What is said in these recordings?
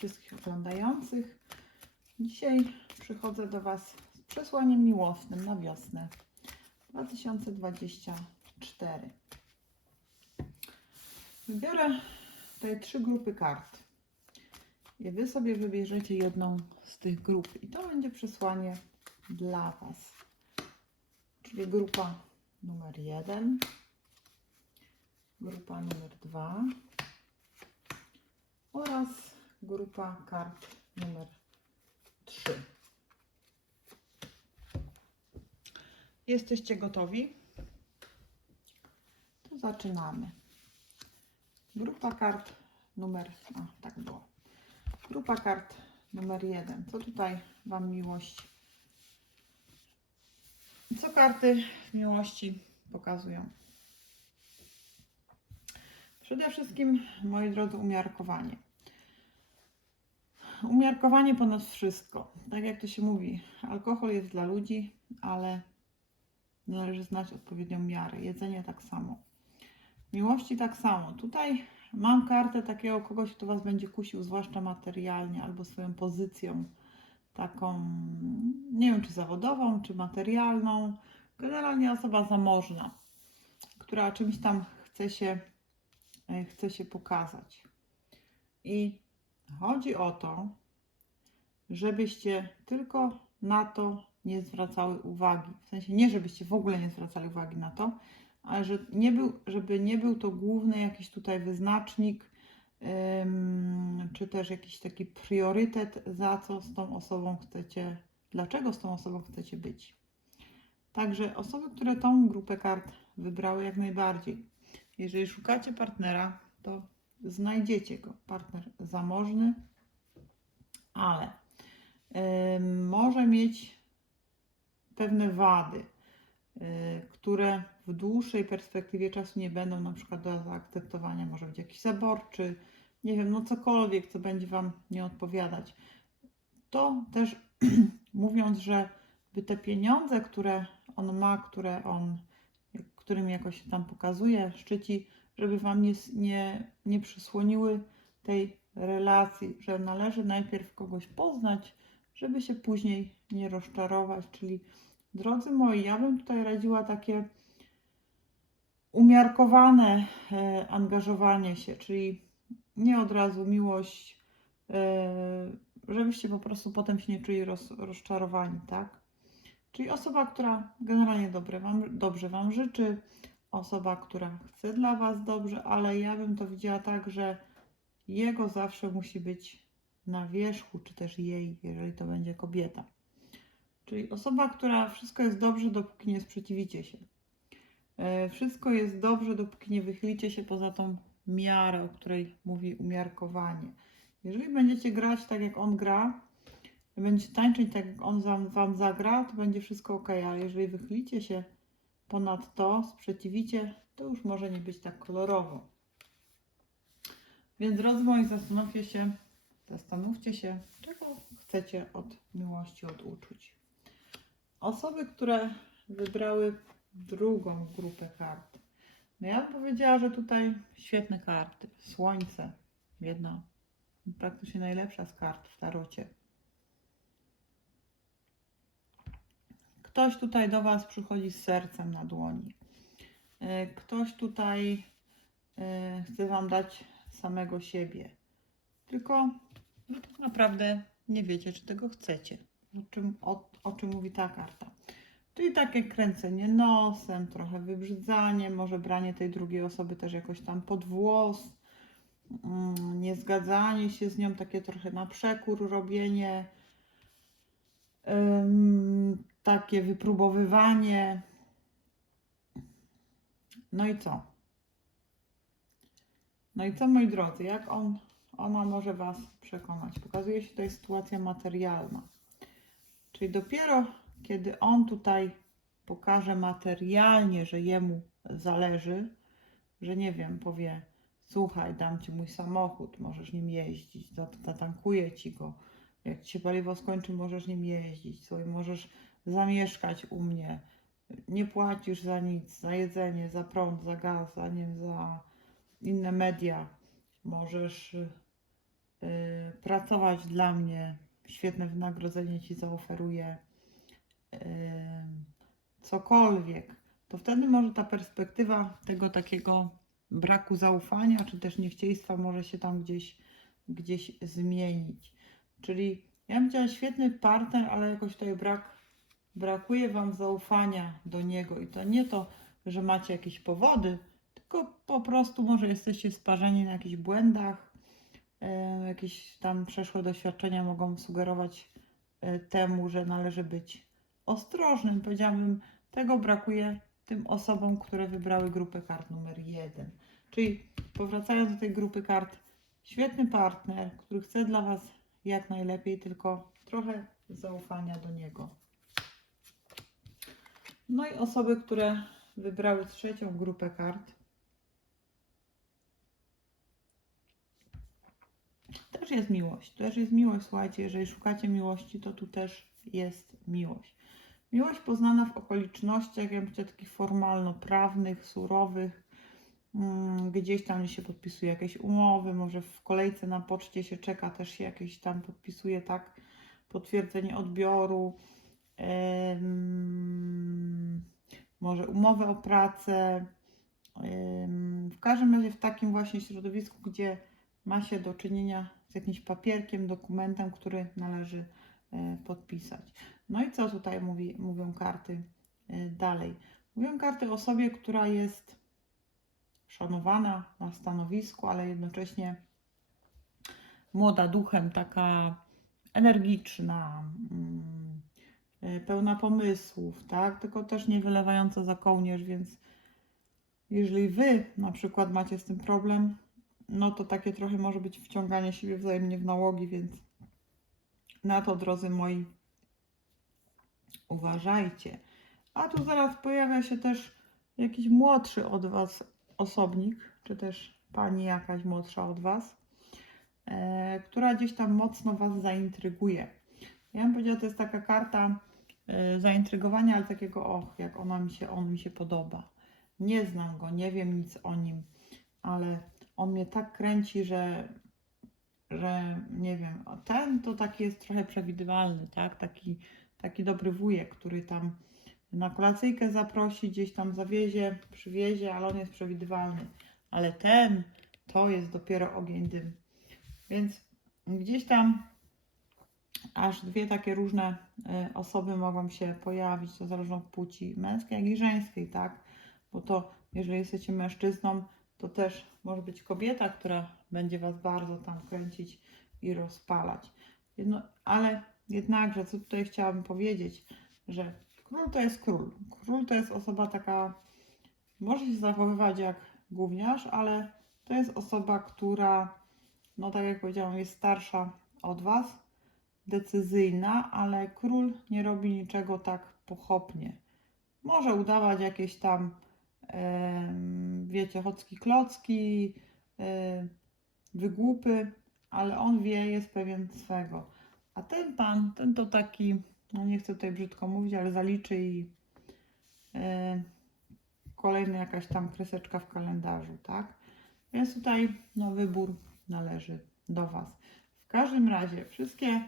wszystkich oglądających. Dzisiaj przychodzę do Was z przesłaniem miłosnym na wiosnę 2024. Wybiorę tutaj trzy grupy kart. I Wy sobie wybierzecie jedną z tych grup. I to będzie przesłanie dla Was. Czyli grupa numer jeden, grupa numer dwa oraz grupa kart numer 3. Jesteście gotowi? To zaczynamy. Grupa kart numer. A, tak było. Grupa kart numer 1. Co tutaj Wam miłość? Co karty w miłości pokazują? Przede wszystkim, moi drodzy, umiarkowanie. Umiarkowanie ponad wszystko. Tak jak to się mówi, alkohol jest dla ludzi, ale należy znać odpowiednią miarę. Jedzenie tak samo. Miłości tak samo. Tutaj mam kartę takiego kogoś, kto Was będzie kusił, zwłaszcza materialnie albo swoją pozycją taką, nie wiem czy zawodową, czy materialną. Generalnie osoba zamożna, która czymś tam chce się, e, chce się pokazać. I chodzi o to, żebyście tylko na to nie zwracały uwagi. W sensie nie, żebyście w ogóle nie zwracali uwagi na to, ale że nie był, żeby nie był to główny jakiś tutaj wyznacznik, czy też jakiś taki priorytet, za co z tą osobą chcecie, dlaczego z tą osobą chcecie być. Także osoby, które tą grupę kart wybrały jak najbardziej. Jeżeli szukacie partnera, to znajdziecie go. Partner zamożny, ale może mieć pewne wady, y, które w dłuższej perspektywie czasu nie będą na przykład do zaakceptowania. Może być jakiś zaborczy, nie wiem, no cokolwiek, co będzie Wam nie odpowiadać. To też mówiąc, że by te pieniądze, które on ma, które on, którym jakoś tam pokazuje, szczyci, żeby Wam nie, nie, nie przysłoniły tej relacji, że należy najpierw kogoś poznać, żeby się później nie rozczarować. Czyli, drodzy moi, ja bym tutaj radziła takie umiarkowane e, angażowanie się, czyli nie od razu miłość, e, żebyście po prostu potem się nie czuli roz, rozczarowani, tak? Czyli osoba, która generalnie dobre wam, dobrze Wam życzy, osoba, która chce dla Was dobrze, ale ja bym to widziała tak, że jego zawsze musi być na wierzchu, czy też jej, jeżeli to będzie kobieta. Czyli osoba, która wszystko jest dobrze, dopóki nie sprzeciwicie się. E, Wszystko jest dobrze, dopóki nie wychylicie się poza tą miarę, o której mówi umiarkowanie. Jeżeli będziecie grać tak, jak on gra, będziecie tańczyć tak, jak on wam, wam zagra, to będzie wszystko ok, ale jeżeli wychylicie się ponad to, sprzeciwicie, to już może nie być tak kolorowo. Więc moi, zastanówcie się, zastanówcie się, czego chcecie od miłości, od uczuć. Osoby, które wybrały drugą grupę kart. No ja bym powiedziała, że tutaj świetne karty. Słońce, jedna praktycznie najlepsza z kart w tarocie. Ktoś tutaj do Was przychodzi z sercem na dłoni. E, Ktoś tutaj e, chce Wam dać samego siebie. Tylko tak naprawdę nie wiecie, czy tego chcecie. O czym, o, o czym mówi ta karta. Czyli takie kręcenie nosem, trochę wybrzydzanie, może branie tej drugiej osoby też jakoś tam pod włos, mm, niezgadzanie się z nią, takie trochę na przekór robienie, takie wypróbowywanie. No i co? No i co, moi drodzy, jak on, ona może Was przekonać? Pokazuje się tutaj sytuacja materialna. Czyli dopiero kiedy on tutaj pokaże materialnie, że jemu zależy, że nie wiem, powie: Słuchaj, dam ci mój samochód, możesz nim jeździć, zat- zatankuję ci go. Jak ci się paliwo skończy, możesz nim jeździć, słuchaj, możesz zamieszkać u mnie. Nie płacisz za nic, za jedzenie, za prąd, za gaz, za, nie za inne media. Możesz y, pracować dla mnie, świetne wynagrodzenie ci zaoferuję, y, cokolwiek, to wtedy może ta perspektywa tego takiego braku zaufania, czy też niechciejstwa może się tam gdzieś, gdzieś zmienić. Czyli ja bym chciała świetny partner, ale jakoś tutaj brak, brakuje Wam zaufania do niego. I to nie to, że macie jakieś powody, tylko po prostu może jesteście sparzeni na jakichś błędach, jakieś tam przeszłe doświadczenia mogą sugerować e, temu, że należy być ostrożnym. Powiedziałabym, tego brakuje tym osobom, które wybrały grupę kart numer jeden. Czyli powracając do tej grupy kart, świetny partner, który chce dla Was jak najlepiej, tylko trochę zaufania do niego. No i osoby, które wybrały trzecią grupę kart, też jest miłość. Też jest miłość, słuchajcie, jeżeli szukacie miłości, to tu też jest miłość. Miłość poznana w okolicznościach, ja powiedziała, takich formalno-prawnych, surowych, mm, gdzieś tam się podpisuje jakieś umowy, może w kolejce na poczcie się czeka, też się jakieś tam podpisuje, tak, potwierdzenie odbioru, może umowę o pracę. W każdym razie w takim właśnie środowisku, gdzie ma się do czynienia z jakimś papierkiem, dokumentem, który należy e, podpisać. No i co tutaj mówi, mówią karty e, dalej? Mówią karty o osobie, która jest szanowana na stanowisku, ale jednocześnie młoda duchem, taka energiczna, mm, pełna pomysłów, tak? Tylko też nie wylewająca za kołnierz, więc jeżeli wy na przykład macie z tym problem, no to takie trochę może być wciąganie siebie wzajemnie w nałogi, więc na to, drodzy moi, uważajcie. A tu zaraz pojawia się też jakiś młodszy od Was osobnik, czy też pani jakaś młodsza od Was, e, która gdzieś tam mocno Was zaintryguje. Ja bym powiedziała, to jest taka karta e, zaintrygowania, ale takiego, och, jak ona mi się, on mi się podoba. Nie znam go, nie wiem nic o nim, ale on mnie tak kręci, że, że nie wiem, ten to taki jest trochę przewidywalny, tak? Taki, taki dobry wujek, który tam na kolacyjkę zaprosi, gdzieś tam zawiezie, przywiezie, ale on jest przewidywalny. Ale ten to jest dopiero ogień dym. Więc gdzieś tam aż dwie takie różne y, osoby mogą się pojawić, to zależy od płci męskiej, jak i żeńskiej, tak? Bo to, jeżeli jesteście mężczyzną, to też może być kobieta, która będzie Was bardzo tam kręcić i rozpalać. Jedno, ale jednakże, co tutaj chciałabym powiedzieć, że król to jest król. Król to jest osoba taka, może się zachowywać jak gówniarz, ale to jest osoba, która, no tak jak powiedziałam, jest starsza od Was, decyzyjna, ale król nie robi niczego tak pochopnie. Może udawać jakieś tam, wiecie, chocki klocki, wygłupy, ale on wie, jest pewien swego. A ten pan, ten to taki, no nie chcę tutaj brzydko mówić, ale zaliczy i kolejna jakaś tam kreseczka w kalendarzu, tak? Więc tutaj no, wybór należy do Was. W każdym razie wszystkie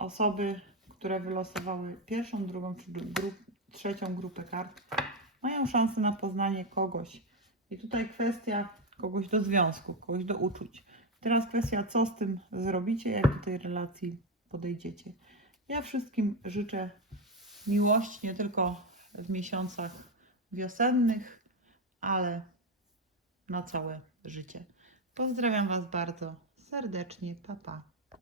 osoby, które wylosowały pierwszą, drugą czy trzecią grupę kart, mają szansę na poznanie kogoś. I tutaj kwestia kogoś do związku, kogoś do uczuć. Teraz kwestia, co z tym zrobicie, jak do tej relacji podejdziecie. Ja wszystkim życzę miłości nie tylko w miesiącach wiosennych, ale na całe życie. Pozdrawiam Was bardzo serdecznie. Pa, pa.